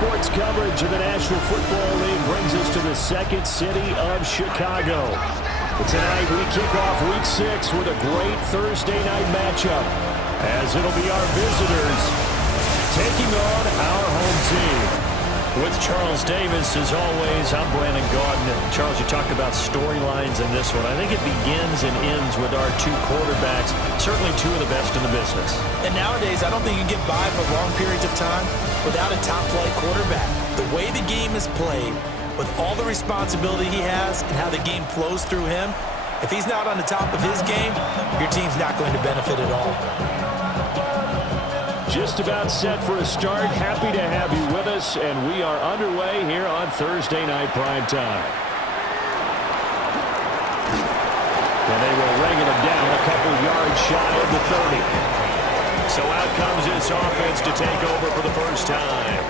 sports coverage of the National Football League brings us to the second city of Chicago. Tonight we kick off Week 6 with a great Thursday night matchup, as it'll be our visitors taking on our home team. With Charles Davis, as always, I'm Brandon Gaudin. Charles, you talked about storylines in this one. I think it begins and ends with our two quarterbacks, certainly two of the best in the business. And nowadays, I don't think you can get by for long periods of time without a top-flight quarterback. The way the game is played, with all the responsibility he has and how the game flows through him, if he's not on the top of his game, your team's not going to benefit at all. Just about set for a start. Happy to have you with us, and we are underway here on Thursday Night Primetime. And they will ring him down a couple yards shy of the 30. So out comes this offense to take over for the first time.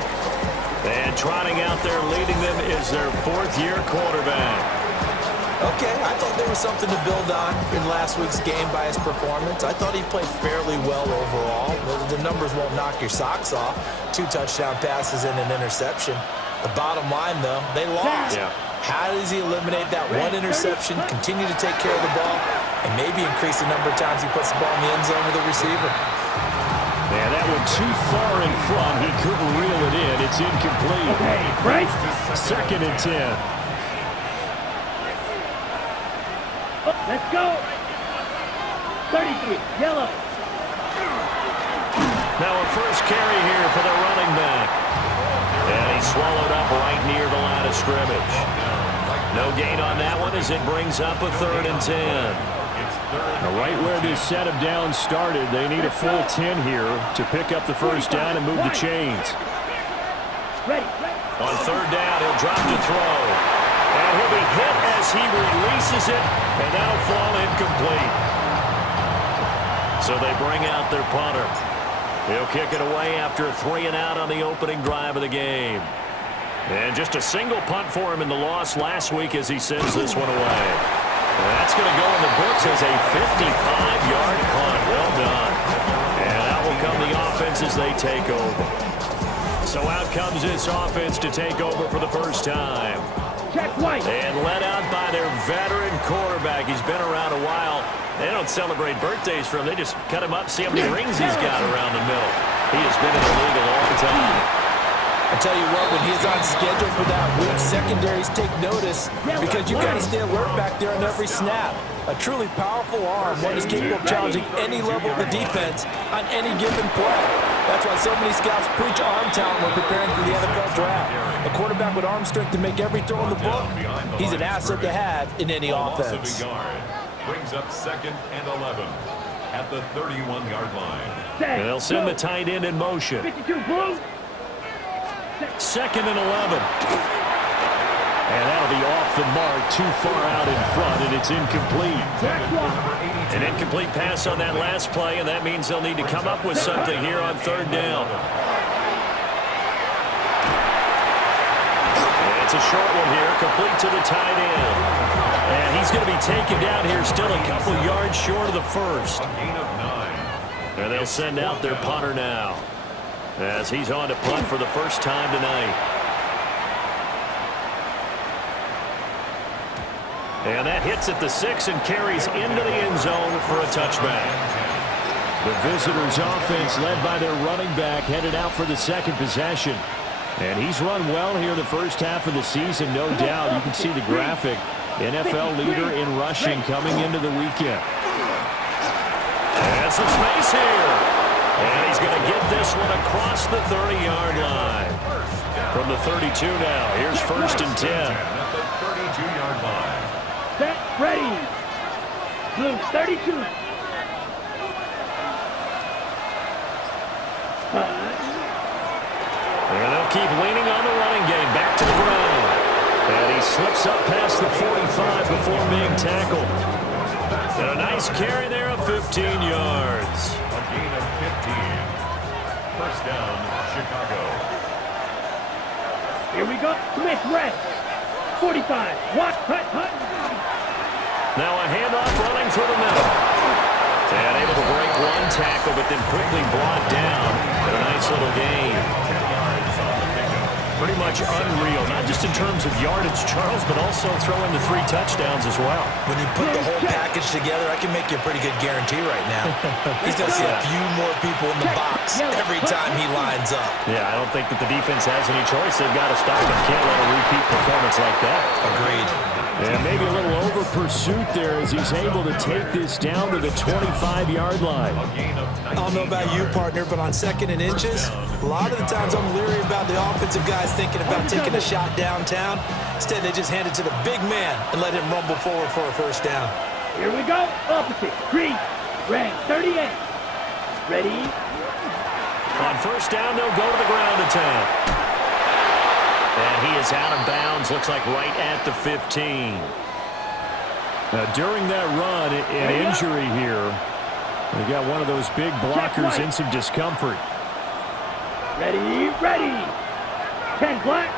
And trotting out there leading them is their fourth-year quarterback. Okay, I thought there was something to build on in last week's game by his performance. I thought he played fairly well overall. The numbers won't knock your socks off. 2 touchdown passes and an interception. The bottom line, though, they lost. Yeah. How does he eliminate that one interception, continue to take care of the ball, and maybe increase the number of times he puts the ball in the end zone with the receiver? Yeah, that one too far in front. He couldn't reel it in. It's incomplete. Okay, right. 2nd and 10. Let's go. 33, yellow. Now a first carry here for the running back. And he swallowed up right near the line of scrimmage. No gain on that one as it brings up a 3rd and 10. Now right where this set of downs started, they need a full 10 here to pick up the first down and move the chains. Ready. On 3rd down, he'll drop to throw. And he'll be hit as he releases it, and that'll fall incomplete. So they bring out their punter. He'll kick it away after a 3-and-out on the opening drive of the game. And just a single punt for him in the loss last week as he sends this one away. And that's going to go in the books as a 55-yard punt. Well done. And out will come the offense as they take over. So out comes this offense to take over for the first time. Check white. And led out by their veteran quarterback. He's been around a while. They don't celebrate birthdays for him. They just cut him up, see how many rings he's got around the middle. He has been in the league a long time. I tell you what, when he's on schedule for that week, secondaries take notice because you've got to stay alert back there on every snap. A truly powerful arm, one is capable of challenging any level of the defense on any given play. That's why so many scouts preach arm talent when preparing for the NFL draft. A quarterback with arm strength to make every throw in the book, he's an asset to have in any offense. Brings up 2nd and 11 at the 31-yard line. And they'll send the tight end in motion. 52, blue. 2nd and 11. And that'll be off the mark, too far out in front, and it's incomplete. An incomplete pass on that last play, and that means they'll need to come up with something here on 3rd down. And it's a short one here, complete to the tight end. And he's going to be taken down here, still a couple yards short of the first. And they'll send out their punter now, as he's on to punt for the first time tonight. And that hits at the 6 and carries into the end zone for a touchback. The visitors' offense, led by their running back, headed out for the 2nd possession. And he's run well here the first half of the season, no doubt. You can see the graphic. NFL leader in rushing coming into the weekend. And some space here. And he's going to get this one across the 30-yard line. From the 32 now, here's 1st and 10. At the 32-yard line. Set, ready. Blue, 32. And they'll keep leaning on the running game. Back to the ground. And he slips up past the 45 before being tackled. And a nice carry there of 15 yards. A gain of 15. First down, Chicago. Here we go. Smith, red. 45. What? Hut. Now a handoff running through the middle. And able to break one tackle, but then quickly brought down. And a nice little gain. 10 yards on the pickup. Pretty much unreal, not just in terms of yardage, Charles, but also throwing the 3 touchdowns as well. When you put the whole package together, I can make you a pretty good guarantee right now. He's going to see a few more people in the box every time he lines up. Yeah, I don't think that the defense has any choice. They've got to stop him. Can't let a repeat performance like that. Agreed. And maybe a little over pursuit there as he's able to take this down to the 25-yard line. I don't know about you, partner, but on 2nd and inches, a lot of the times I'm leery about the offensive guys thinking about taking a shot downtown. Instead, they just hand it to the big man and let him rumble forward for a first down. Here we go. Opposite. Green. Red. 38. Ready. On first down, they'll go to the ground attack. And he is out of bounds, looks like right at the 15. Now, during that run, an injury here. We got one of those big blockers in some discomfort. Ready, ready. 10 black.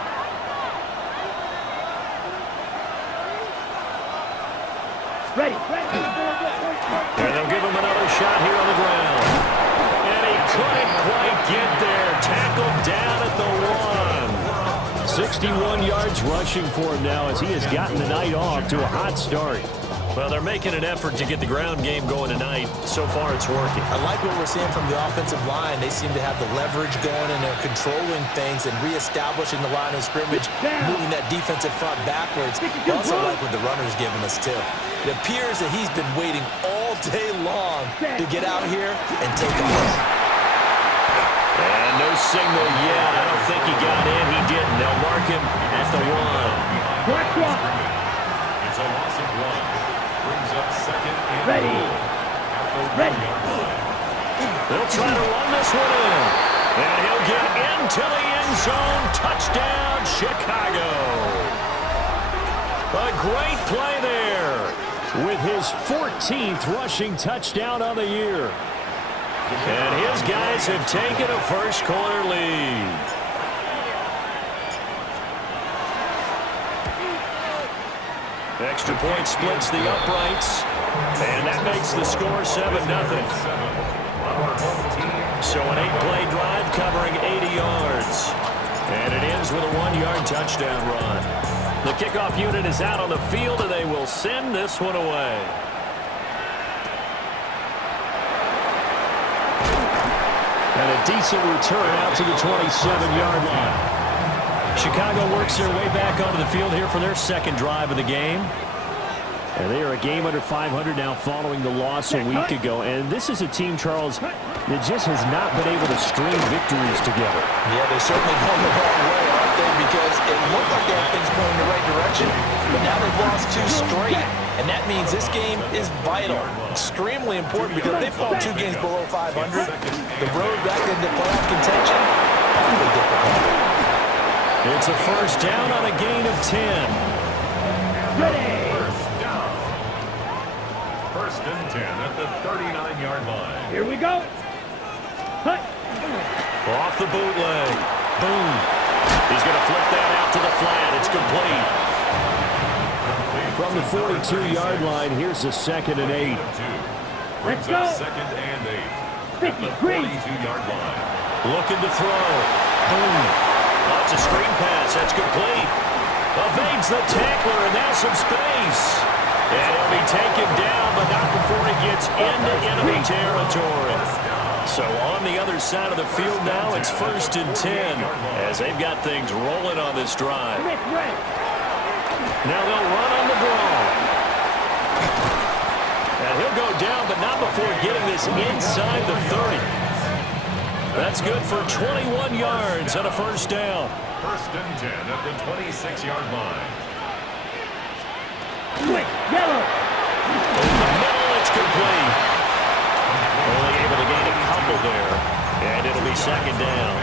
Ready, ready. And they'll give him another shot here on the ground. And he couldn't quite get there. Tackled down at the 1. 61 yards rushing for him now as he has gotten the night off to a hot start. Well, they're making an effort to get the ground game going tonight. So far, it's working. I like what we're seeing from the offensive line. They seem to have the leverage going, and they're controlling things and reestablishing the line of scrimmage, moving that defensive front backwards. I also like what the runner's giving us, too. It appears that he's been waiting all day long to get out here and take off. And no signal yet. I don't think he got in. He didn't. They'll mark him at the 1. It's a loss of 1. Brings up 2nd and Ready. Ready. They'll try to run this one in. And he'll get into the end zone. Touchdown, Chicago. A great play there with his 14th rushing touchdown on the year. And his guys have taken a first-quarter lead. Extra point splits the uprights, and that makes the score 7-0. So an 8-play drive covering 80 yards. And it ends with a 1-yard touchdown run. The kickoff unit is out on the field, and they will send this one away. And a decent return out to the 27-yard line. Chicago works their way back onto the field here for their second drive of the game. And they are a game under 500 now following the loss a week ago. And this is a team, Charles, that just has not been able to string victories together. Yeah, they're certainly going the wrong way, aren't they? Because it looked like they had things going in the right direction. But now they've lost 2 straight. And that means this game is vital, extremely important, because if they fall 2 games below 500, the road back into playoff contention, awfully difficult. It's a first down on a gain of 10. Ready. First and 10 at the 39-yard line. Here we go. Cut. Off the bootleg. Boom. He's going to flip that out to the flat. It's complete. From the 42-yard line, here's a 2nd and 8. Let's go. 2nd and 8. At the 42-yard line. Looking to throw. Boom. That's a screen pass. That's complete. Evades the tackler, and now some space. And he'll be taken down, but not before he gets into enemy territory. So on the other side of the field now, it's 1st and 10 as they've got things rolling on this drive. Now they'll run on the draw. And he'll go down, but not before getting this inside the 30. That's good for 21 yards on a first down. 1st and 10 at the 26-yard line. Quick, yellow. In the middle, it's complete. Only able to gain a couple there, and it'll be 2nd down.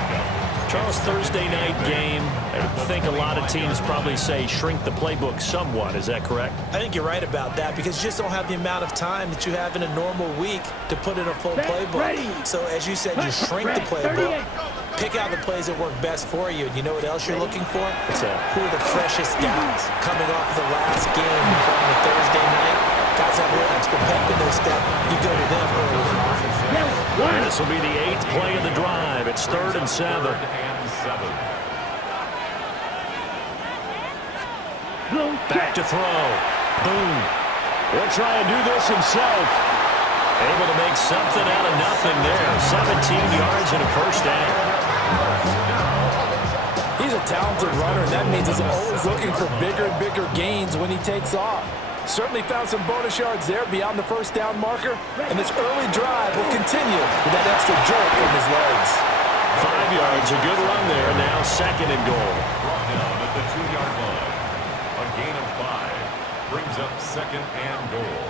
Charles, Thursday night game. I think a lot of teams probably say shrink the playbook somewhat. Is that correct? I think you're right about that because you just don't have the amount of time that you have in a normal week to put in a full playbook. So as you said, you shrink the playbook, pick out the plays that work best for you. And you know what else you're looking for? What's that? Who are the freshest guys coming off the last game playing a Thursday night? Guys have a little extra pep in their step. You go to them early and often. This will be the 8th play of the drive. It's 3rd and 7. Blue Back check. to throw. Boom. He'll try and do this himself. Able to make something out of nothing there. 17 yards and a first down. He's a talented runner, and that means he's always looking for bigger and bigger gains when he takes off. Certainly found some bonus yards there beyond the first down marker, and this early drive will continue with that extra jerk from his legs. 5 yards, a good run there. Now second and goal. Brought down at the 2-yard line. A gain of 5 brings up second and goal.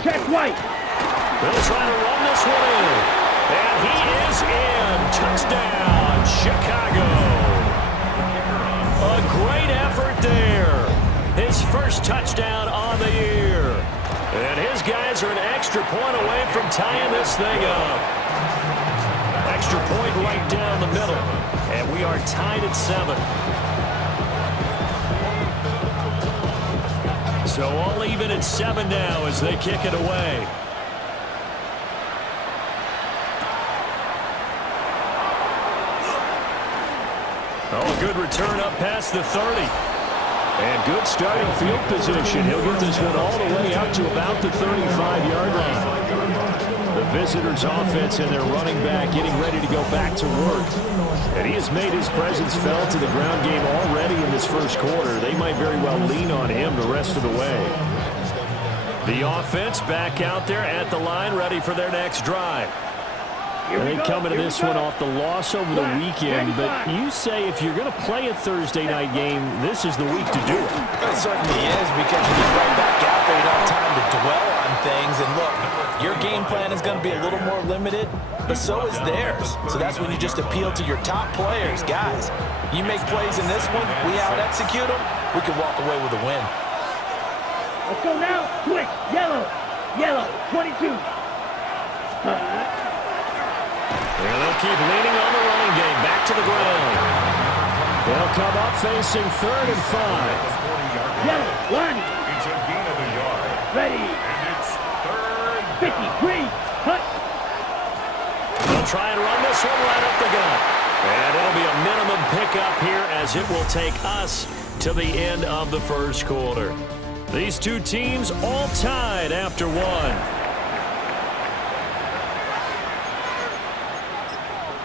Check White. They'll try to run this one in. And he is in. Touchdown, Chicago. A great effort there. His first touchdown on the year. And his guys are an extra point away from tying this thing up. Extra point right down the middle. And we are tied at 7. So all even at 7 now as they kick it away. Oh, a good return up past the 30. And good starting field position. He'll get this one all the way out to about the 35-yard line. The visitors' offense and their running back getting ready to go back to work. And he has made his presence felt to the ground game already in this first quarter. They might very well lean on him the rest of the way. The offense back out there at the line, ready for their next drive. They come into this one off the loss over the weekend, but you say if you're going to play a Thursday night game, this is the week to do it. It certainly is, because you get right back out there. You don't have time to dwell on things. And look, your game plan is going to be a little more limited, but so is theirs. So that's when you just appeal to your top players. Guys, you make plays in this one, we out-execute them, we can walk away with a win. Let's go now. Switch. Yellow. Yellow. 22. And they'll keep leaning on the running game. Back to the ground. They'll come up facing 3rd and 5. Yellow. Line. It's a gain of a yard. Ready. And it's 3rd. 53. Cut. They'll try and run this one right up the gut. And it'll be a minimum pickup here as it will take us to the end of the first quarter. These two teams all tied after 1.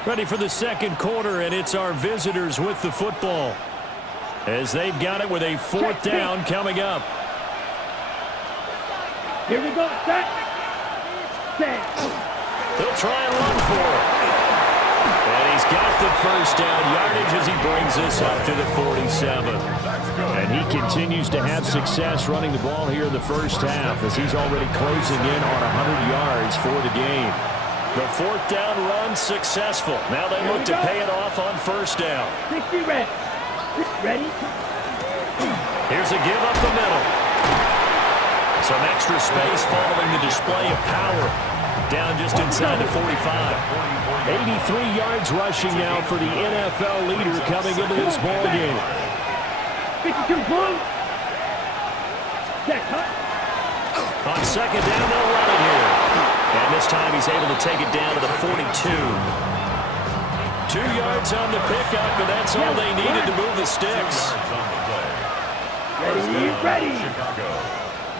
Ready for the second quarter, and it's our visitors with the football as they've got it with a 4th down coming up. Here we go. Set. Set. They'll try and run for it. And he's got the first down yardage as he brings this up to the 47. And he continues to have success running the ball here in the first half as he's already closing in on 100 yards for the game. The 4th down run successful. Now they look to pay it off on first down. 60 ready. Ready. Here's a give up the middle. Some extra space following the display of power. Down just inside the 45. 83 yards rushing now for the NFL leader coming into this ball game. 52 blue. Check. Cut. On second down, they'll run it here. And this time he's able to take it down to the 42. 2 yards on the pickup, and that's all they needed to move the sticks. Ready. Ready.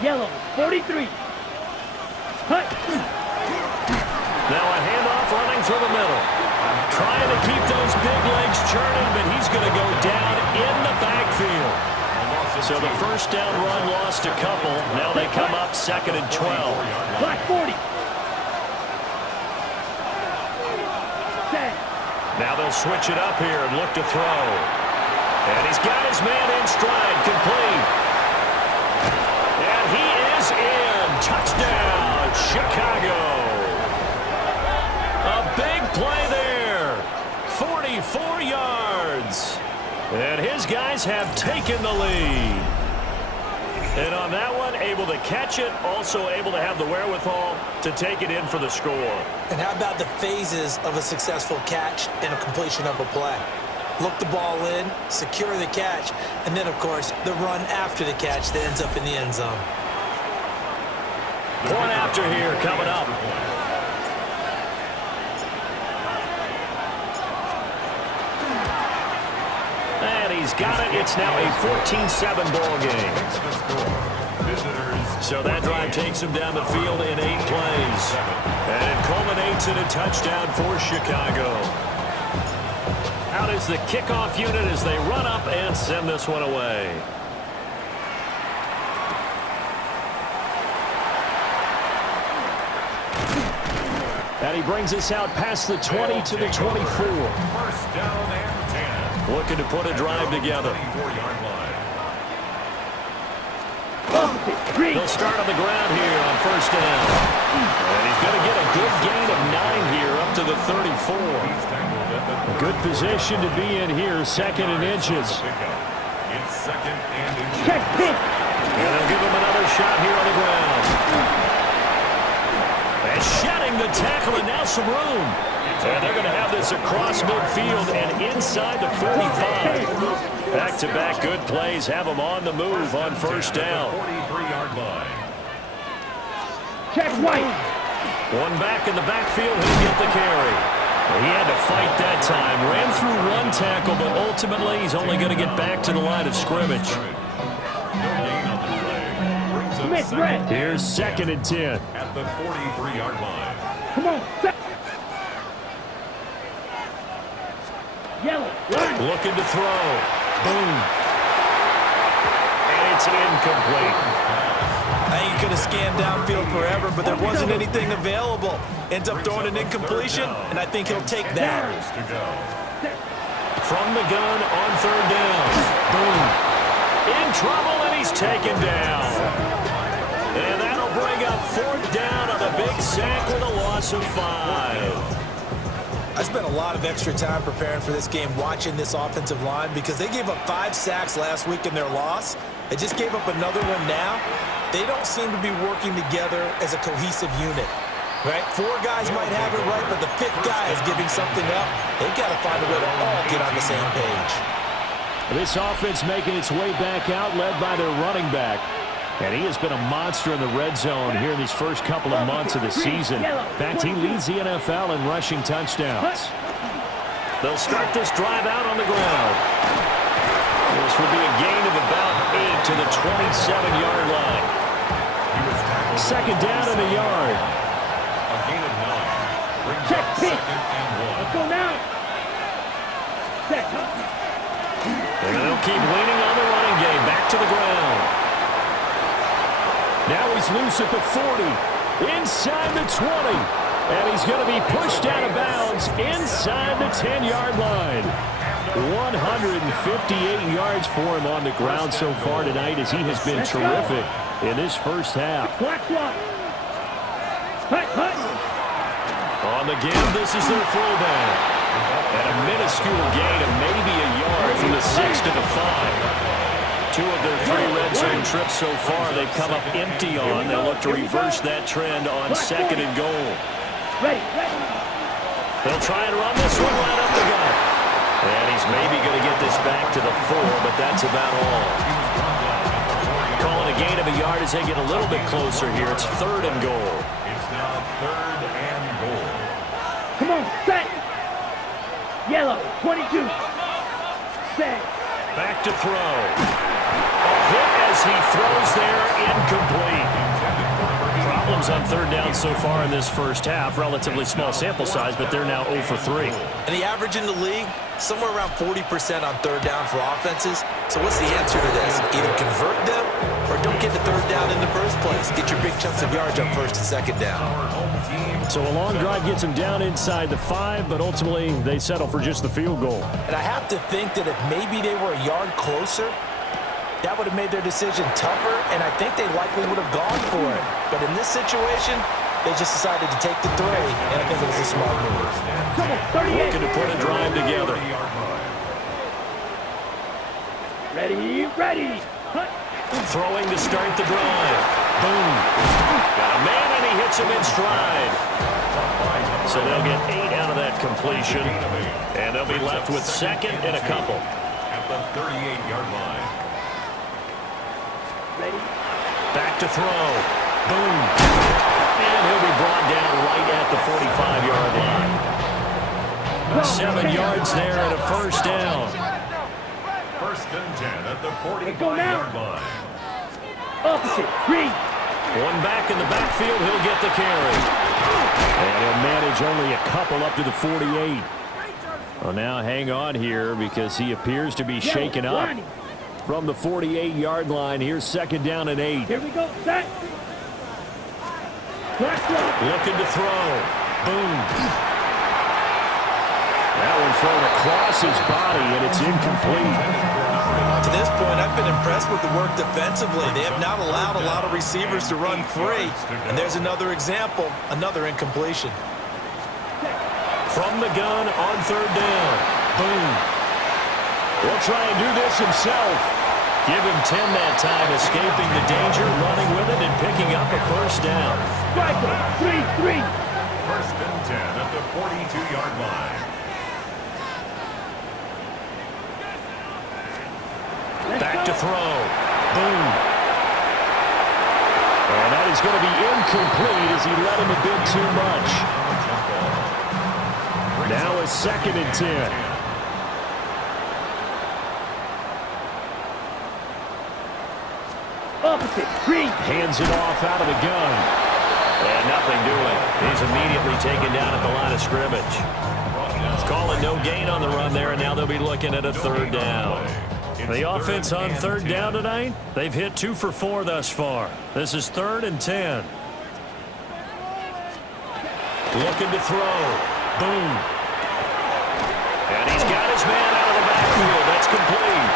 Yellow. 43. Cut. Now a handoff running through the middle. Trying to keep those big legs churning, but he's going to go down in the backfield. So the first down run lost a couple. Now they come up 2nd and 12. Black 40. Now they'll switch it up here and look to throw. And he's got his man in stride, complete. And he is in. Touchdown, Chicago. A big play there. 44 yards. And his guys have taken the lead. And on that one, able to catch it, also able to have the wherewithal to take it in for the score. And how about the phases of a successful catch and a completion of a play? Look the ball in, secure the catch, and then, of course, the run after the catch that ends up in the end zone. Point after here coming up. And he's he's got it. It's now a 14-7 ball game. So that drive takes him down the field in 8 plays. And it culminates in a touchdown for Chicago. Out is the kickoff unit as they run up and send this one away. And he brings us out past the 20 to the 24. First down and 10. Looking to put a drive together. 24-yard line. They'll start on the ground here on first down. And he's going to get a good gain of 9 here up to the 34. A good position to be in here, second and inches. It's second and inches. And they'll give him another shot here on the ground. And shedding the tackle, and now some room. And they're going to have this across midfield and inside the 45. Back-to-back good plays have them on the move on first down. 43-yard line. Check White. One back in the backfield, he'll get the carry. He had to fight that time. Ran through one tackle, but ultimately he's only going to get back to the line of scrimmage. No gain on the play. Brings up second. Here's second and 10. At the 43-yard line. Come on. Yellow. Line. Looking to throw. Boom. And it's incomplete. I think he could have scanned downfield forever, but there wasn't anything available. Ends up throwing an incompletion, and I think he'll take that. To go. From the gun on third down. Boom. In trouble, and he's taken down. And that'll bring up fourth down on the big sack with a loss of 5. I spent a lot of extra time preparing for this game watching this offensive line because they gave up 5 sacks last week in their loss. They just gave up another one now. They don't seem to be working together as a cohesive unit, right? 4 guys might have it right, but the 5th guy is giving something up. They've got to find a way to all get on the same page. This offense making its way back out, led by their running back. And he has been a monster in the red zone here in these first couple of months of the season. In fact, he leads the NFL in rushing touchdowns. They'll start this drive out on the ground. This will be a gain of about 8 to the 27-yard line. Second down in the yard. A gain of 9. Brings Check up pitch. second and 1. Let's go now. Set. And they'll keep leaning on the running game. Back to the ground. Now he's loose at the 40, inside the 20, and he's going to be pushed out of bounds inside the 10-yard line. 158 yards for him on the ground so far tonight as he has been terrific in this first half. On the give, this is their fullback. And a minuscule gain of maybe a yard from the 6 to the 5. 2 of their 3 red zone trips so far they've come up empty on. They'll look to reverse that trend on second and goal. They'll try and run this one right up the gut. And he's maybe going to get this back to the 4, but that's about all. Calling a gain of a yard as they get a little bit closer here. It's third and goal. It's now third and goal. Come on, set. Yellow, 22. Set. Back to throw. A hit as he throws there, incomplete. Problems on third down so far in this first half. Relatively small sample size, but they're now 0 for 3. And the average in the league, somewhere around 40% on third down for offenses. So what's the answer to this? Either convert them or don't get the third down in the first place. Get your big chunks of yards on first and second down. So a long drive gets them down inside the 5, but ultimately they settle for just the field goal. And I have to think that if maybe they were a yard closer, that would have made their decision tougher, and I think they likely would have gone for it. But in this situation, they just decided to take the 3, and I think it was a smart move. Looking to put a drive together. Ready. Throwing to start the drive. Boom. Got a man, and he hits him in stride. So they'll get 8 out of that completion, and they'll be left with second and a couple. At the 38-yard line. Back to throw. Boom. And he'll be brought down right at the 45-yard line. 7 yards there and a first down. First and 10 at the 45-yard line. Opposite. Green. One back in the backfield, he'll get the carry. And he'll manage only a couple up to the 48. Well, now hang on here because he appears to be shaken up. From the 48-yard line, here's second down and 8. Here we go. Set. Looking to throw. Boom. That one thrown across his body, and it's incomplete. To this point, I've been impressed with the work defensively. They have not allowed a lot of receivers to run free. And there's another example, another incompletion. From the gun on third down. Boom. He'll try and do this himself. Give him 10 that time, escaping the danger, running with it, and picking up a first down. Striker. 3-3. First and 10 at the 42-yard line. Back to throw. Boom. And that is going to be incomplete as he let him a bit too much. Now a second and 10. Opposite. Green. Hands it off out of the gun. And nothing doing. He's immediately taken down at the line of scrimmage. It's calling no gain on the run there, and now they'll be looking at a third down. The offense on third down tonight, they've hit 2 for 4 thus far. This is 3rd and 10. Looking to throw. Boom. And he's got his man out of the backfield. That's complete.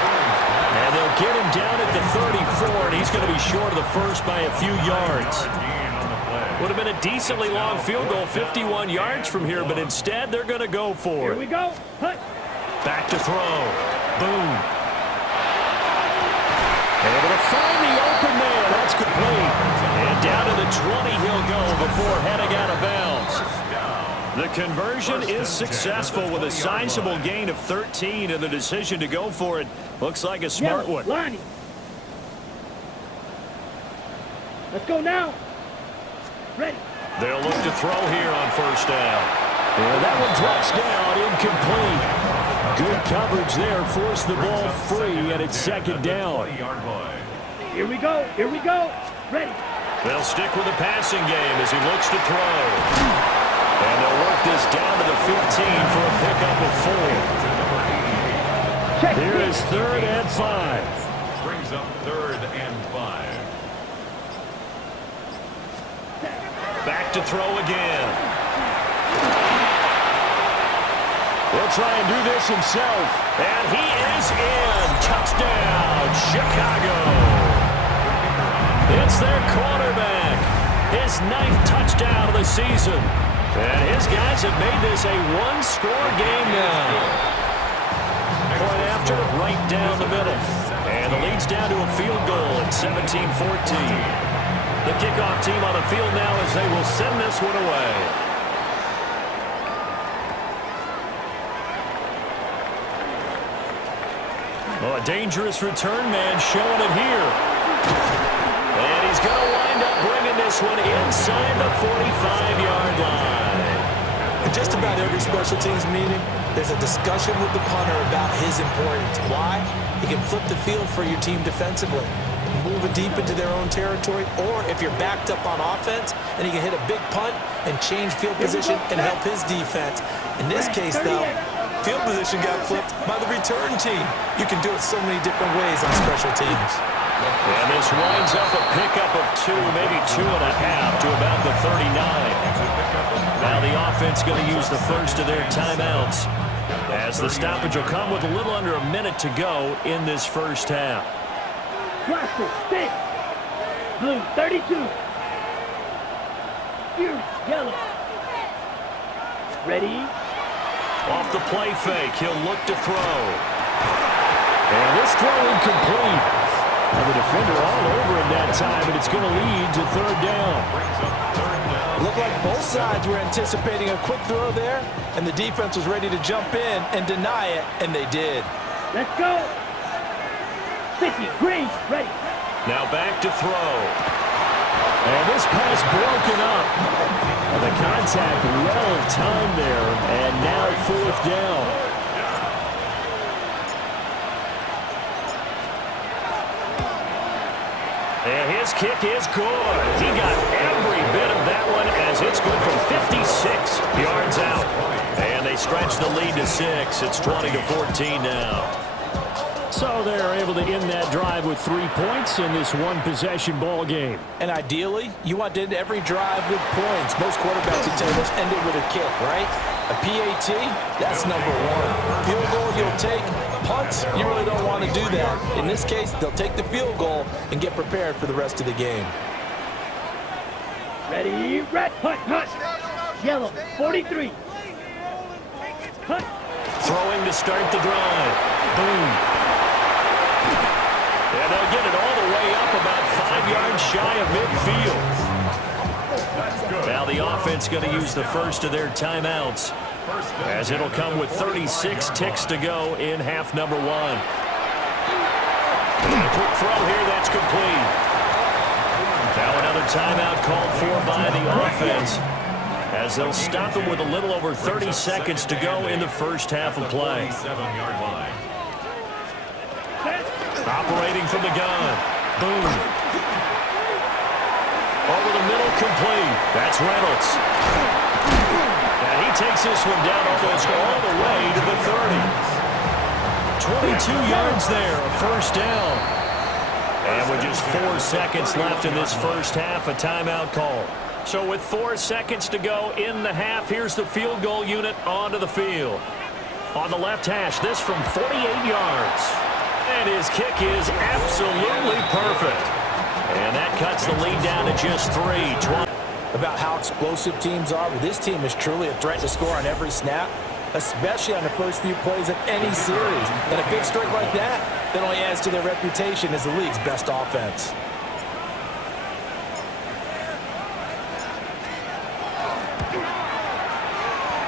And they'll get him down at the 34, and he's going to be short of the first by a few yards. Would have been a decently long field goal, 51 yards from here, but instead they're going to go for Here it. we go. Hut. Back to throw. Boom. Able to find the open man. That's complete. And down to the 20 he'll go before heading out of bounds. The conversion is successful with a sizable gain of 13, and the decision to go for it looks like a smart one. Lining. Let's go now. Ready. They'll look to throw here on first down. And that one drops down, incomplete. Good coverage there, forced the ball free, and it's second down. Here we go. Here we go. Ready. They'll stick with the passing game as he looks to throw. And they'll work this down to the 15 for a pickup of 4. Check. Here is 3rd and 5. Brings up 3rd and 5. Back to throw again. He'll try and do this himself. And he is in. Touchdown, Chicago. It's their quarterback. His 9th touchdown of the season. And his guys have made this a one-score game now. Point after, right down the middle. And the lead's down to a field goal at 17-14. The kickoff team on the field now as they will send this one away. Oh, a dangerous return man showing it here. And he's going to wind up bringing this one inside the 45-yard line. In just about every special teams meeting, there's a discussion with the punter about his importance. Why? He can flip the field for your team defensively, move it deep into their own territory, or if you're backed up on offense, and he can hit a big punt and change field position and help his defense. In this case, though, field position got flipped by the return team. You can do it so many different ways on special teams. And this winds up a pickup of 2, maybe 2.5 to about the 39. Now the offense going to use the first of their timeouts as the stoppage will come with a little under a minute to go in this first half. Plastic, 6. Blue, 32. Fury, yellow. Ready. Off the play fake, he'll look to throw. And this throw incomplete. And the defender all over it that time, and it's going to lead to 3rd down. Looked like both sides were anticipating a quick throw there, and the defense was ready to jump in and deny it, and they did. Let's go. 50, green, ready. Now back to throw. And this pass broken up. And the contact well of time there, and now 4th down. His kick is good. He got every bit of that one as it's good from 56 yards out. And they stretch the lead to 6. It's 20-14 now. So they're able to end that drive with 3 points in this one-possession ball game. And ideally, you want to end every drive with points. Most quarterbacks would tell you let's end it with a kick, right? A PAT, that's number 1. Field goal, you'll take. Punts, you really don't want to do that. In this case, they'll take the field goal and get prepared for the rest of the game. Ready, red, punt, punt. Yellow, 43. Punt. Throwing to start the drive. Boom. And they'll get it all the way up about 5 yards shy of midfield. Now the offense going to use the first of their timeouts, as it'll come with 36 ticks to go in half number 1. And a quick throw here, that's complete. Now another timeout called for by the offense, as they'll stop them with a little over 30 seconds to go in the first half of play. 47-yard line. Operating from the gun. Boom. Over the middle, complete. That's Reynolds. And he takes this one down almost all the way to the 30. 22 yards there, a first down. And with just 4 seconds left in this first half, a timeout call. So with 4 seconds to go in the half, here's the field goal unit onto the field. On the left hash, this from 48 yards. And his kick is absolutely perfect. And that cuts the lead down to just 3. About how explosive teams are, but this team is truly a threat to score on every snap, especially on the first few plays of any series. And a big streak like that only adds to their reputation as the league's best offense.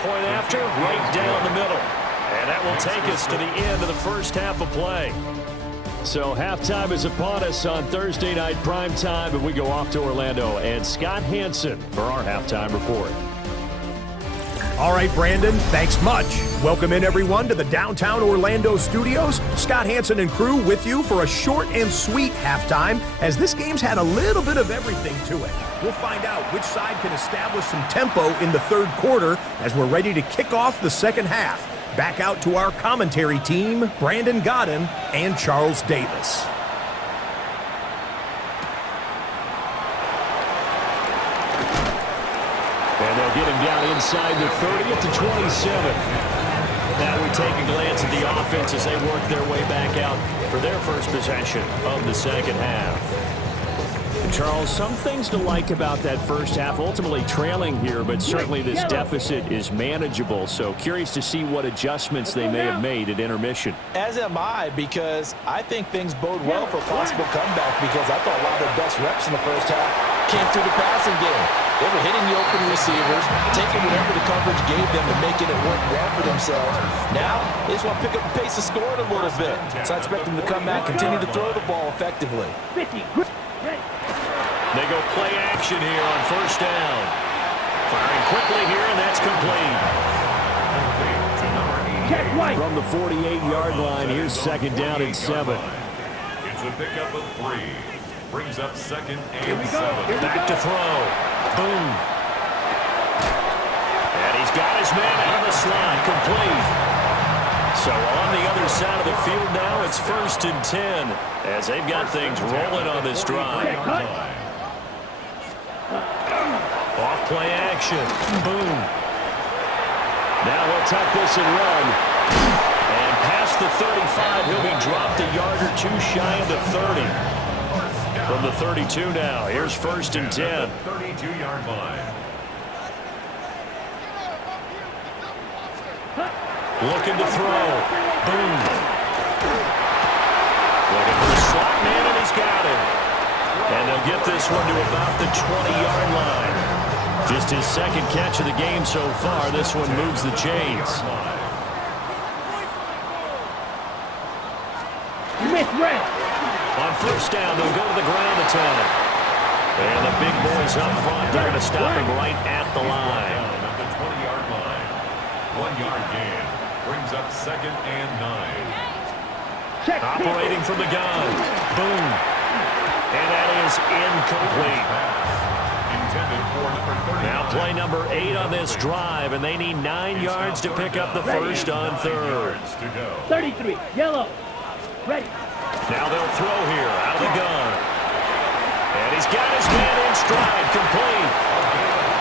Point after, right down the middle. And that will take us to the end of the first half of play. So halftime is upon us on Thursday night primetime, and we go off to Orlando. And Scott Hansen for our halftime report. All right, Brandon, thanks much. Welcome in, everyone, to the downtown Orlando studios. Scott Hansen and crew with you for a short and sweet halftime, as this game's had a little bit of everything to it. We'll find out which side can establish some tempo in the third quarter as we're ready to kick off the second half. Back out to our commentary team, Brandon Godden and Charles Davis. And they'll get him down inside the 30 at the 27. Now we take a glance at the offense as they work their way back out for their first possession of the second half. Charles, some things to like about that first half, ultimately trailing here, but certainly this deficit is manageable. So curious to see what adjustments they may have made at intermission. As am I, because I think things bode well for a possible comeback, because I thought a lot of their best reps in the first half came through the passing game. They were hitting the open receivers, taking whatever the coverage gave them and making it work well for themselves. Now, they just want to pick up the pace of scoring a little bit. So I expect them to come back, continue to throw the ball effectively. 50. They go play action here on first down. Firing quickly here, and that's complete. From the 48-yard line, here's second down and 7. It's a pickup of 3. Brings up second and 7. Back to throw. Boom. And he's got his man out of the slot, complete. So on the other side of the field now, it's first and 10, as they've got things rolling on this drive. Off play action. Boom. Now he'll tuck this and run. And past the 35, he'll be dropped a yard or 2 shy of the 30. From the 32 now, here's first and 10. 32-yard line. Looking to throw. Boom. Looking for the slot man, and he's got him. And they'll get this one to about the 20-yard line. Just his second catch of the game so far. This one moves the chains. On first down, they'll go to the ground attack. And the big boys up front, they're going to stop him right at the line. At the 20-yard line. 1-yard gain. Brings up second and 9. Operating from the gun. Boom. And that is incomplete. Intended for number 39. Now play number 8 on this drive, and they need 9 yards to pick up the first on third. 33, yellow. Ready. Now they'll throw here out of the gun. And he's got his man in stride, complete.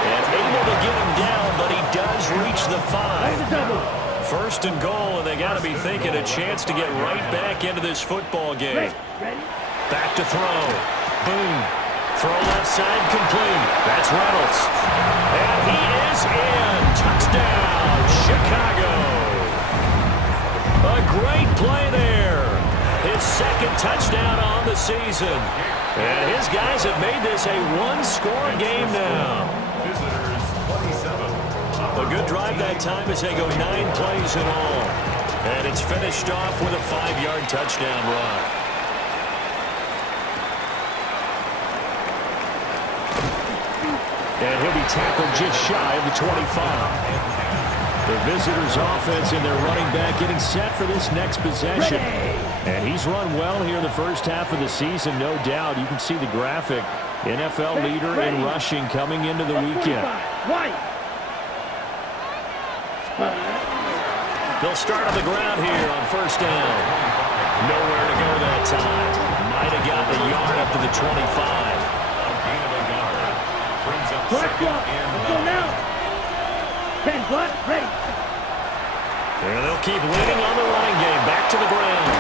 And able to get him down, but he does reach the 5. First and goal, and they got to be thinking a chance to get right back into this football game. Ready. Back to throw. Boom. Throw left side, complete. That's Reynolds. And he is in. Touchdown, Chicago. A great play there. His second touchdown on the season. And his guys have made this a one-score game now. Visitors 27. A good drive that time as they go 9 plays in all. And it's finished off with a 5-yard touchdown run. And he'll be tackled just shy of the 25. The visitors' offense and their running back getting set for this next possession. And he's run well here in the first half of the season, no doubt. You can see the graphic. NFL leader in rushing coming into the weekend. They'll start on the ground here on first down. Nowhere to go that time. Might have gotten a yard up to the 25. A gain of a yard. Brings up second and Let's go now. 10 block, ready. And they'll keep leaning on the running game. Back to the ground.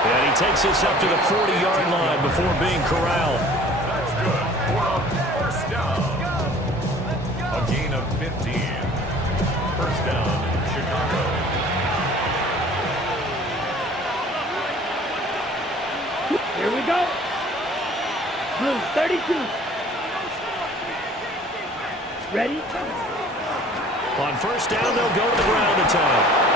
And he takes this up to the 40-yard line before being corralled. That's good for a first down. A gain of 15. First down, Chicago. Here we go. Blue 32. Ready? On first down, they'll go to the ground attack.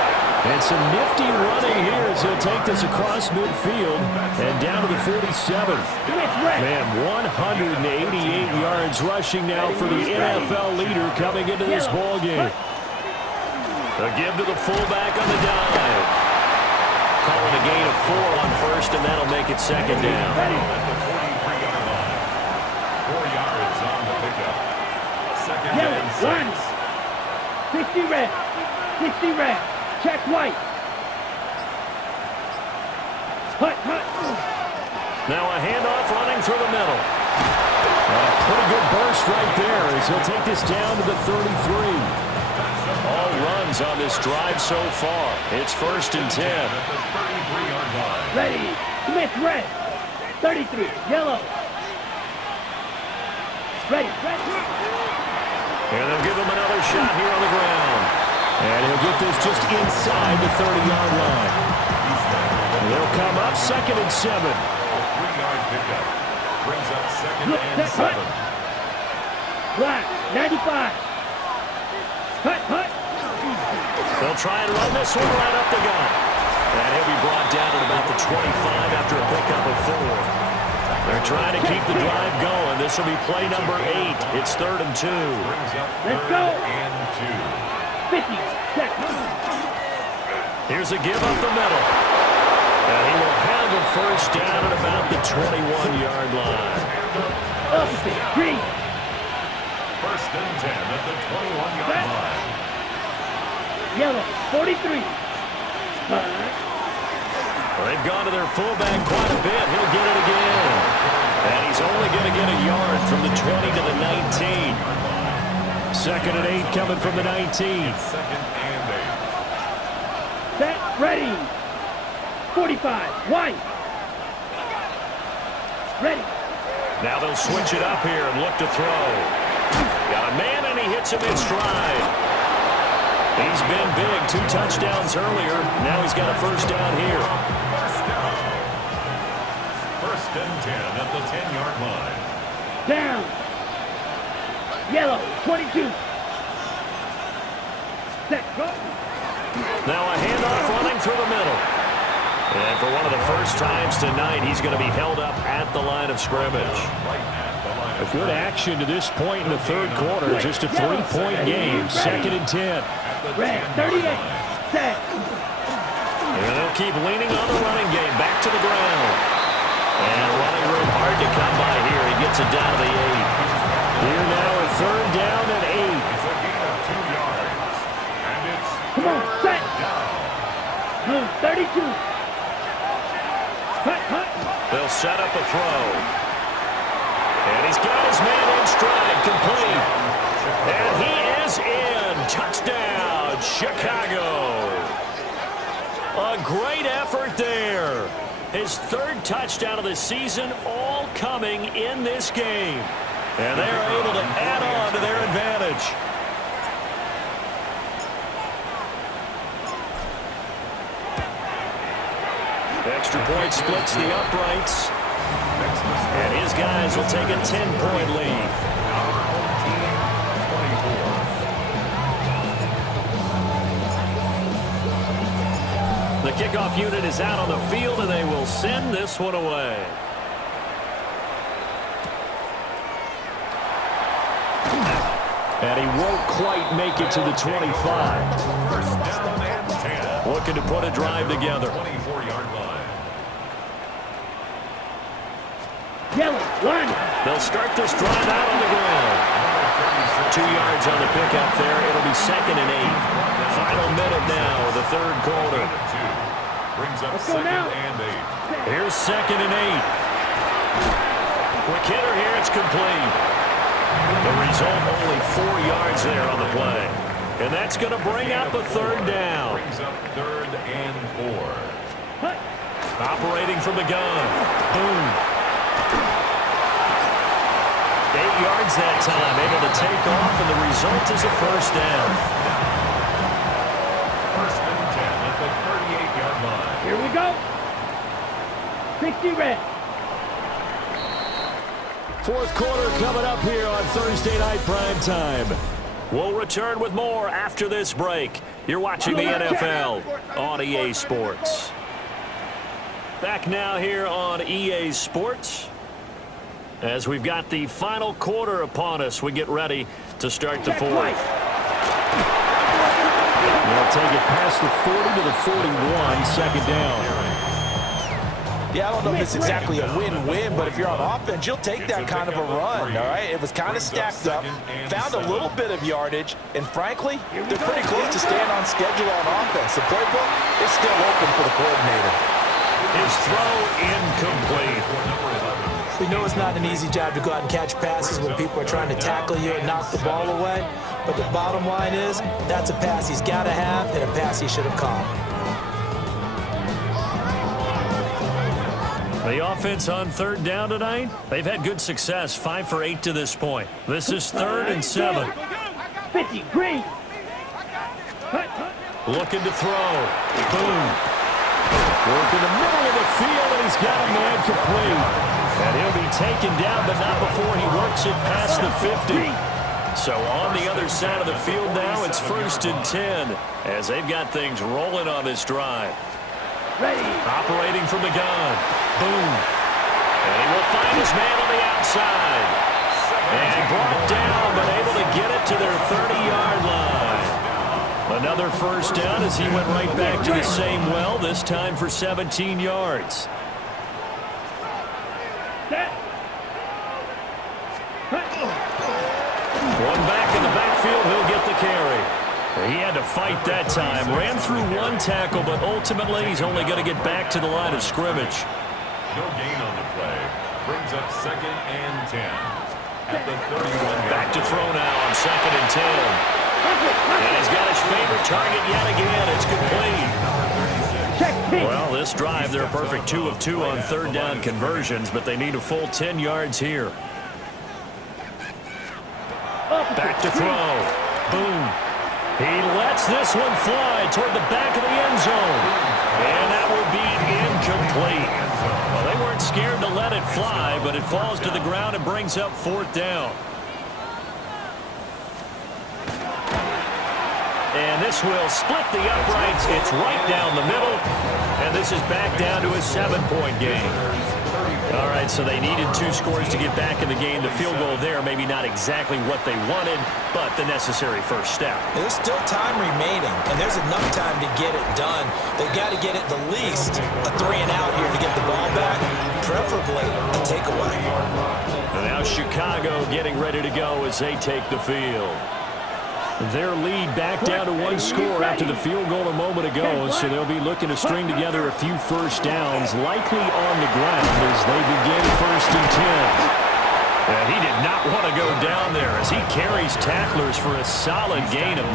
And some nifty running here as he'll take this across midfield and down to the 47. Man, 188 yards rushing now for the NFL leader coming into this ball game. A give to the fullback on the dive. Calling a gain of 4 on first, and that'll make it second down. At the 43-yard line. 4 yards on the pickup. Second and 6. 60 red. 60 red. Check white. Hut. Now a handoff running through the middle. A pretty good burst right there as he'll take this down to the 33. All runs on this drive so far. It's first and 10. At the 33-yard line. Ready. Smith red. 33 yellow. Ready. And they'll give him another shot here on the ground. And he'll get this just inside the 30-yard line. They'll come up second and 7. A 3-yard pickup. Brings up second and 7. Black 95. Hut. They'll try and run this one right up the gut. And he'll be brought down at about the 25 after a pickup of 4. They're trying to keep the drive going. This will be play number 8. It's 3rd and 2. Brings up Let's 3rd go. and 2. 50. Check. Here's a give up the middle. And he will have a first down at about the 21-yard line. Opposite. Green. First and 10 at the 21-yard line. Yellow. 43. They've gone to their fullback quite a bit. He'll get it again. And he's only going to get a yard from the 20 to the 19. Second and 8 coming from the 19. Second and 8. Set. Ready. 45. White. Ready. Now they'll switch it up here and look to throw. Got a man and he hits him in stride. He's been big. 2 touchdowns earlier. Now he's got a first down here. First down. First and 10 at the 10-yard line. Down. Yellow. 22. Set. Go. Now a handoff running through the middle. And for one of the first times tonight, he's going to be held up at the line of scrimmage. A good action to this point in the third quarter. Just a 3-point game. Second and 10. Red. 38. Set. And they'll keep leaning on the running game. Back to the ground. And running room hard hard to come by here. He gets it down to the 8. Here now a third down and 8. It's a gain of 2 yards. And it's Come on, set. Move, 32. Hut, hut. They'll set up a throw. And he's got his man in stride, complete. And he is in. Touchdown, Chicago. A great effort there. His third touchdown of the season, all coming in this game. And they're able to add on to their advantage. Extra point splits the uprights. And his guys will take a 10-point lead. The kickoff unit is out on the field, and they will send this one away. And he won't quite make it to the 25. First down and 10. Looking to put a drive together. 24-yard line. Yellow, line. They'll start this drive out on the ground. 2 yards on the pickup there. It'll be 2nd and 8. Final minute now, the third quarter. Brings up Let's go 2nd now. and 8. Here's 2nd and 8. Quick hitter here, it's complete. The result, only 4 yards there on the play. And that's going to bring up a third down. Brings up 3rd and 4. Hut. Operating from the gun. Boom. 8 yards that time, able to take off, and the result is a first down. First and 10 at the 38-yard line. Here we go. 60 red. Fourth quarter coming up here on Thursday Night Prime Time. We'll return with more after this break. You're watching the NFL on EA Sports. Back now here on EA Sports. As we've got the final quarter upon us, we get ready to start the fourth. They'll take it past the 40 to the 41, second down. Yeah, I don't know if it's exactly a win-win, but if you're on offense, you'll take that kind of a run, all right? It was kind of stacked up, found a little bit of yardage, and frankly, they're pretty close to staying on schedule on offense. The playbook is still open for the coordinator. His throw incomplete. We know it's not an easy job to go out and catch passes when people are trying to tackle you and knock the ball away, but the bottom line is that's a pass he's got to have and a pass he should have caught. The offense on third down tonight, they've had good success, 5 for 8 to this point. This is 3rd and 7. 50 green. Hut, hut. Looking to throw. Boom. Work in the middle of the field, and he's got a man complete. And he'll be taken down, but not before he works it past the 50. So on the other side of the field now, it's 1st and 10 as they've got things rolling on this drive. Ready. Operating from the gun. Boom. And he will find his man on the outside. And brought down, but able to get it to their 30-yard line. Another first down as he went right back to the same well, this time for 17 yards. Set. One back in the backfield, he'll get the carry. He had to fight that time. Ran through one tackle, but ultimately he's only going to get back to the line of scrimmage. No gain on the play. Brings up 2nd and 10. At the 31-yard Back to throw now on 2nd and 10. And he's got his favorite target yet again. It's complete. Well, this drive, they're a perfect 2 of 2 on third down conversions, but they need a full 10 yards here. Back to throw. Boom. He lets this one fly toward the back of the end zone. And that will be incomplete. Well, they weren't scared to let it fly, but it falls to the ground and brings up 4th down. And this will split the uprights. It's right down the middle. And this is back down to a 7-point game. All right, so they needed 2 scores to get back in the game. The field goal there, maybe not exactly what they wanted, but the necessary first step. There's still time remaining, and there's enough time to get it done. They've got to get at the least a 3 and out here to get the ball back, preferably a takeaway. getting ready to go as they take the field. Their lead back down to one score after the field goal a moment ago, so they'll be looking to string together a few first downs, likely on the ground as they begin 1st and 10. And he did not want to go down there as he carries tacklers for a solid gain of 9.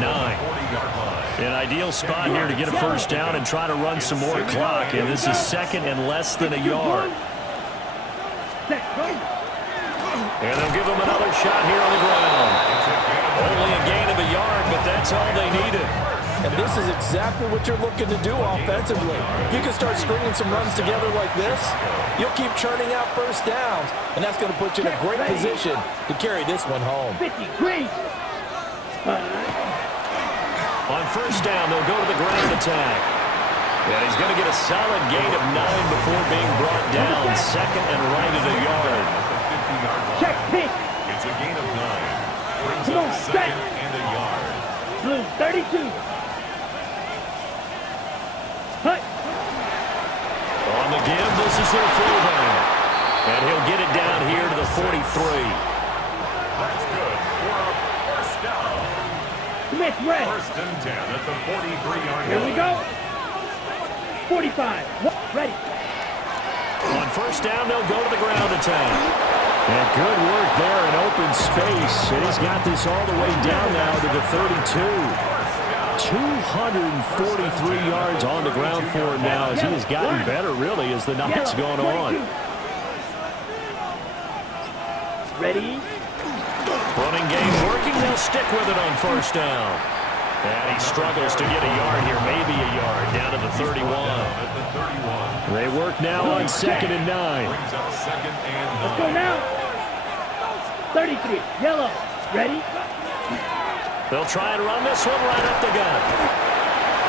An ideal spot here to get a first down and try to run some more clock, and this is 2nd and less than a yard. And they'll give him another shot here on the ground. Only a gain of a yard, but that's all they needed. And this is exactly what you're looking to do offensively. If you can start stringing some runs together like this, you'll keep churning out first downs, and that's going to put you in a great position to carry this one home. 53. On first down, they'll go to the ground attack. And he's going to get a solid gain of 9 before being brought down, 2nd and right at a yard. Check pitch. It's a gain of 9. Brings Come on, up 2nd and a yard. Blue 32. Hut. On the give, this is their fullback. And he'll get it down here to the 43. That's good for a first down. Smith red. 1st and 10 at the 43-yard line. Here we go. 45. Ready. On first down, they'll go to the ground attack. And good work there in open space. And he's got this all the way down now to the 32. 243 yards on the ground for him now as he has gotten better, really, as the night's gone on. Ready. Running game working. They'll stick with it on first down. And he struggles to get a yard here, maybe a yard, down to the 31. They work now on 2nd and 9. Brings up 2nd and 9. Let's go now. 33. Yellow. Ready. They'll try and run this one right up the gut.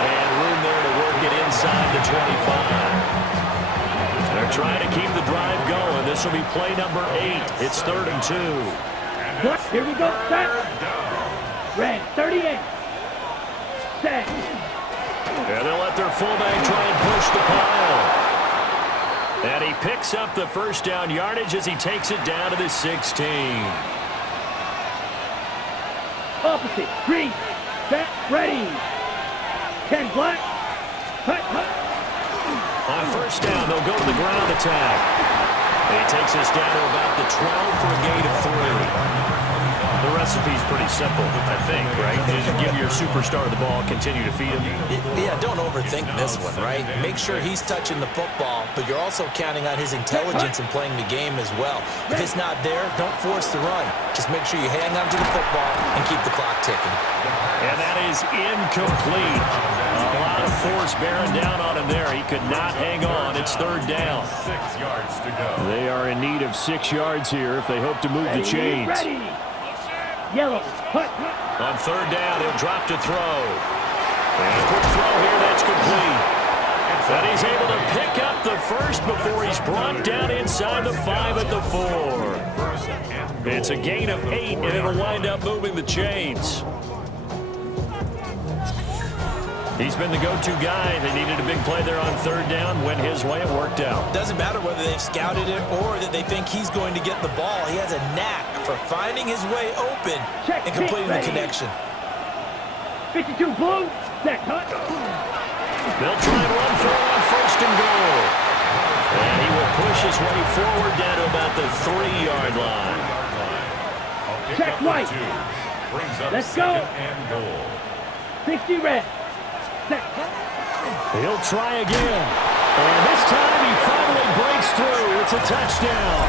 And room there to work it inside the 25. They're trying to keep the drive going. This will be play number 8. It's 3rd and 2. Here we go. Set. Red 38. Set. And they'll let their fullback try and push the pile. And he picks up the first down yardage as he takes it down to the 16. Opposite. Green. Set. Ready. 10 black. Hut, hut. On first down, they'll go to the ground attack. And he takes us down to about the 12 for a gain of 3. The recipe's pretty simple, I think, right? Just give your superstar the ball, continue to feed him. Yeah, don't overthink this one, right? Make sure he's touching the football, but you're also counting on his intelligence in playing the game as well. If it's not there, don't force the run. Just make sure you hang on to the football and keep the clock ticking. And that is incomplete. A lot of force bearing down on him there. He could not hang on. It's 3rd down. 6 yards to go. They are in need of 6 yards here if they hope to move the chains. Ready. Yellow. Hut, hut. On 3rd down, he'll drop to throw. And a quick throw here, that's complete. And he's able to pick up the first before he's brought down inside the 5 at the 4. It's a gain of 8, and it'll wind up moving the chains. He's been the go-to guy. They needed a big play there on 3rd down. Went his way. It worked out. Doesn't matter whether they've scouted it or that they think he's going to get the ball. He has a knack for finding his way open and completing the connection. 52 blue. Set. Hut. They'll try and run for it on 1st and goal. And he will push his way forward down to about the 3-yard line. Check right. Let's go. And goal. 60 red. Set. He'll try again. And this time he finally breaks through. It's a touchdown.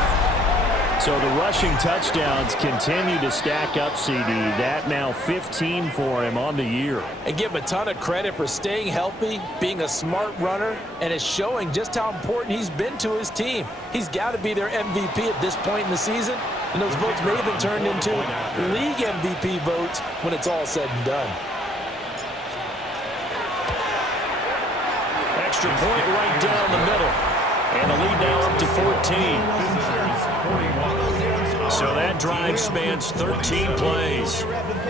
So the rushing touchdowns continue to stack up, CD. That now 15 for him on the year. And give him a ton of credit for staying healthy, being a smart runner, and is showing just how important he's been to his team. He's got to be their MVP at this point in the season, and those votes may have been turned into league MVP votes when it's all said and done. Extra point right down the middle. And the lead now up to 14. So that drive spans 13 plays.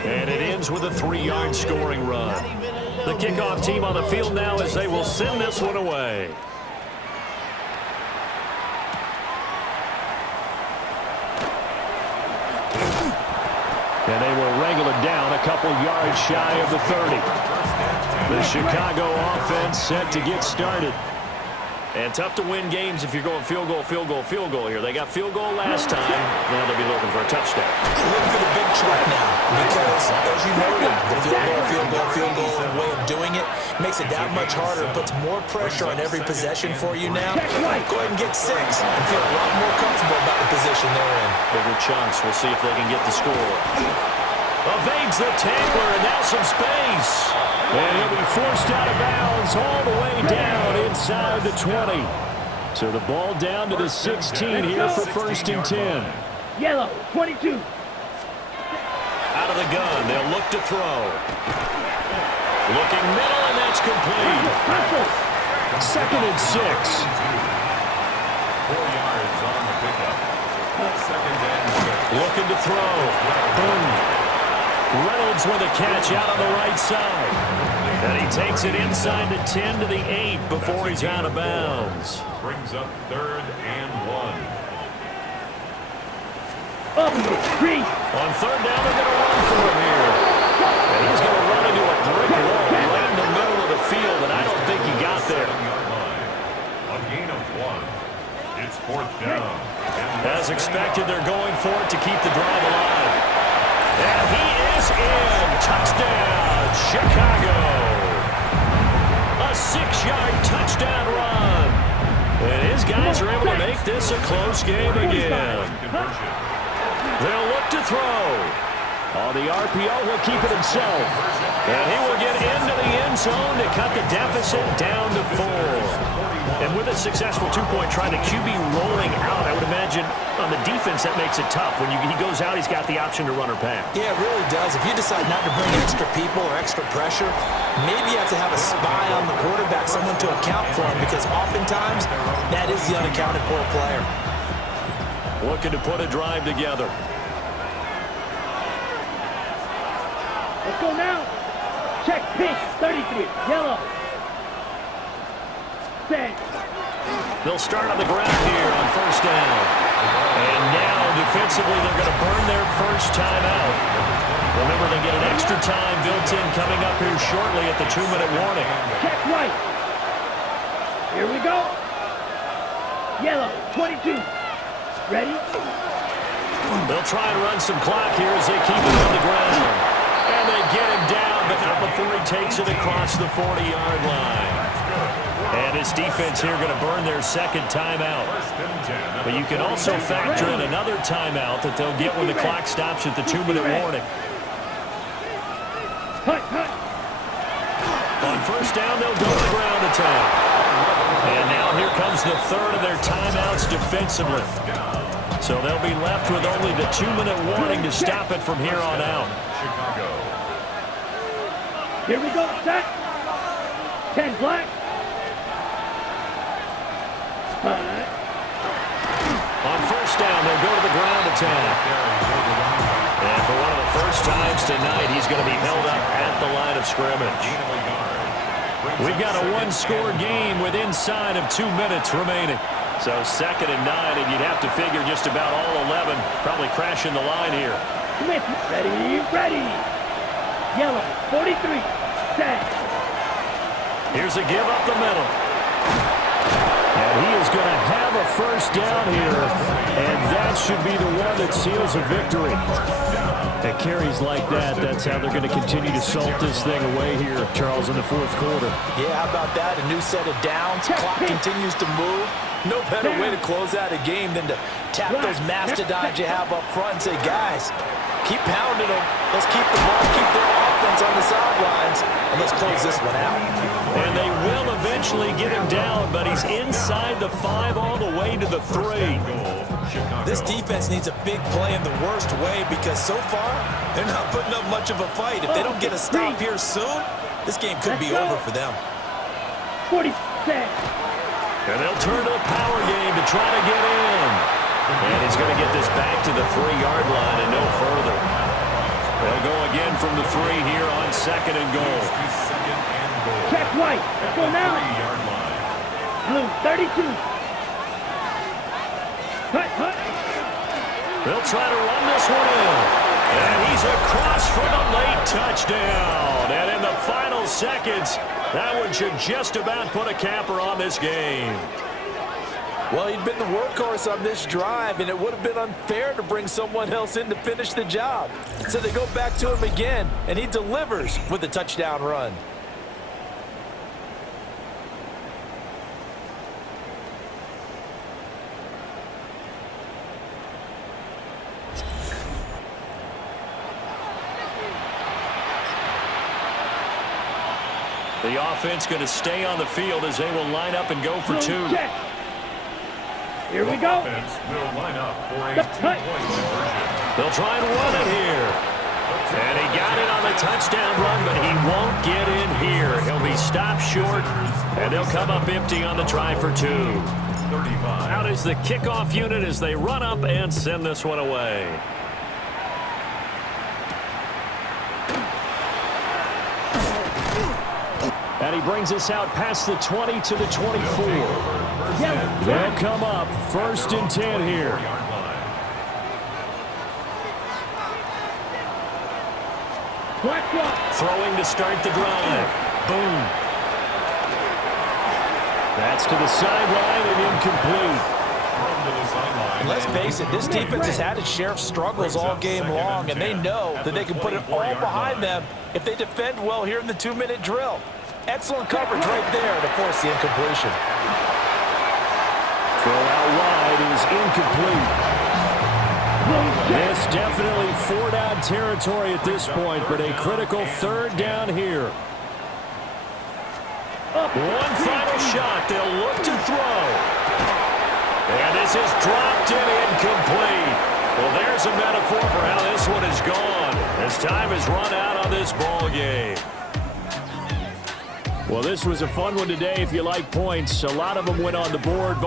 And it ends with a 3-yard scoring run. The kickoff team on the field now as they will send this one away. And they will wrangle it down a couple yards shy of the 30. The Chicago offense set to get started. And tough to win games if you're going field goal, field goal, field goal here. They got field goal last time. Now they'll be looking for a touchdown. Looking for the big chunk now because, as you noted, the field goal way of doing it makes it that much harder. It puts more pressure on every possession for you now. Go ahead and get 6 and feel a lot more comfortable about the position they're in. Bigger chunks. We'll see if they can get the score. Evades the tackler, and now some space. And he'll be forced out of bounds all the way down inside the 20. So the ball down to the 16 here for 1st and 10. Yellow, 22. Out of the gun, they'll look to throw. Looking middle, and that's complete. 2nd and 6. 4 yards on the pickup. 2nd and 6. Looking to throw. Boom. Reynolds with a catch out on the right side. And he takes it inside the 10 to the 8 before he's out of bounds. Brings up 3rd and 1. Up, 3. On 3rd down, they're going to run for him here. And he's going to run into a brick wall right in the middle of the field, and I don't think he got there. A gain of 1. It's 4th down. As expected, they're going for it to keep the drive alive. And he is in. Touchdown, Chicago. A 6-yard touchdown run. And his guys are able to make this a close game again. They'll look to throw. On the RPO, he'll keep it himself. And he will get into the end zone to cut the deficit down to 4. And with a successful 2-point try, the QB rolling out, I would imagine on the defense that makes it tough. When he goes out, he's got the option to run or pass. Yeah, it really does. If you decide not to bring extra people or extra pressure, maybe you have to have a spy on the quarterback, someone to account for him, because oftentimes that is the unaccounted for player. Looking to put a drive together. Let's go now. Check pink, 33. Yellow. Set. They'll start on the ground here on 1st down. And now defensively they're going to burn their first timeout. Remember, they get an extra time built in coming up here shortly at the 2-minute warning. Check right. Here we go. Yellow, 22. Ready? They'll try and run some clock here as they keep it on the ground. And they get him down, but not before he takes it across the 40-yard line. And his defense here going to burn their 2nd timeout. But you can also factor in another timeout that they'll get when the clock stops at the 2-minute warning. On 1st down, they'll go to the ground attack. And now here comes the 3rd of their timeouts defensively. So they'll be left with only the 2-minute warning to stop it from here on out. Chicago. Here we go. Set. 10 black. On 1st down, they'll go to the ground attack. And for one of the first times tonight, he's going to be held up at the line of scrimmage. We've got a 1-score game with inside of 2 minutes remaining. So 2nd and 9, and you'd have to figure just about all 11 probably crashing the line here. Smith, ready, ready. Yellow, 43, set. Here's a give up the middle. And he is going to have a 1st down here, and that should be the one that seals a victory. At carries like that, that's how they're going to continue to salt this thing away here, Charles, in the 4th quarter. Yeah, how about that? A new set of downs. Clock continues to move. No better way to close out a game than to tap those mastodons you have up front and say, guys, keep pounding them. Let's keep the ball, keep their offense on the sidelines, and let's close this one out. And they will eventually get him down, but he's inside the 5 all the way to the 3. This defense needs a big play in the worst way because so far, they're not putting up much of a fight. If they don't get a stop here soon, this game could be over for them. 40, set. And they'll turn to the power game to try to get in. And he's going to get this back to the 3-yard line and no further. They'll go again from the 3 here on 2nd and goal. Check white. Let's go now. Blue, 32. Hut, hut. They'll try to run this one in. And he's across for the late touchdown. And in the final seconds, that one should just about put a capper on this game. Well, he'd been the workhorse on this drive, and it would have been unfair to bring someone else in to finish the job. So they go back to him again, and he delivers with a touchdown run. The offense going to stay on the field as they will line up and go for two. Check. Here we go. Offense will line up for a two-point conversion. They'll try and run it here. And he got it on the touchdown run, but he won't get in here. He'll be stopped short, and they'll come up empty on the try for two. 35. Out is the kickoff unit as they run up and send this one away. And he brings us out past the 20 to the 24. They'll come up 1st and 10 here. Throwing to start the drive. Boom. That's to the sideline and incomplete. And let's face it, this defense has had its share of struggles all game long, and they know that they can put it all behind them if they defend well here in the 2-minute drill. Excellent coverage right there to force the incompletion. Throw out wide is incomplete. This definitely 4-down territory at this point, but a critical 3rd down here. One final shot. They'll look to throw. And this is dropped and incomplete. Well, there's a metaphor for how this one is gone. As time has run out on this ball game. Well, this was a fun one today if you like points. A lot of them went on the board.